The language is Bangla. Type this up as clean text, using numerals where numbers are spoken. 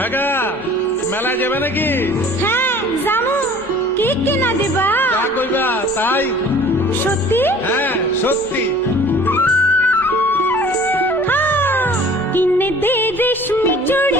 আগা মেলা যাবে নাকি? হ্যাঁ জামু, কি কিনা দিবা? যা কইবা তাই। সত্যি? হ্যাঁ সত্যি। হ্যাঁ, কিনে দে রেশমি চুড়ি।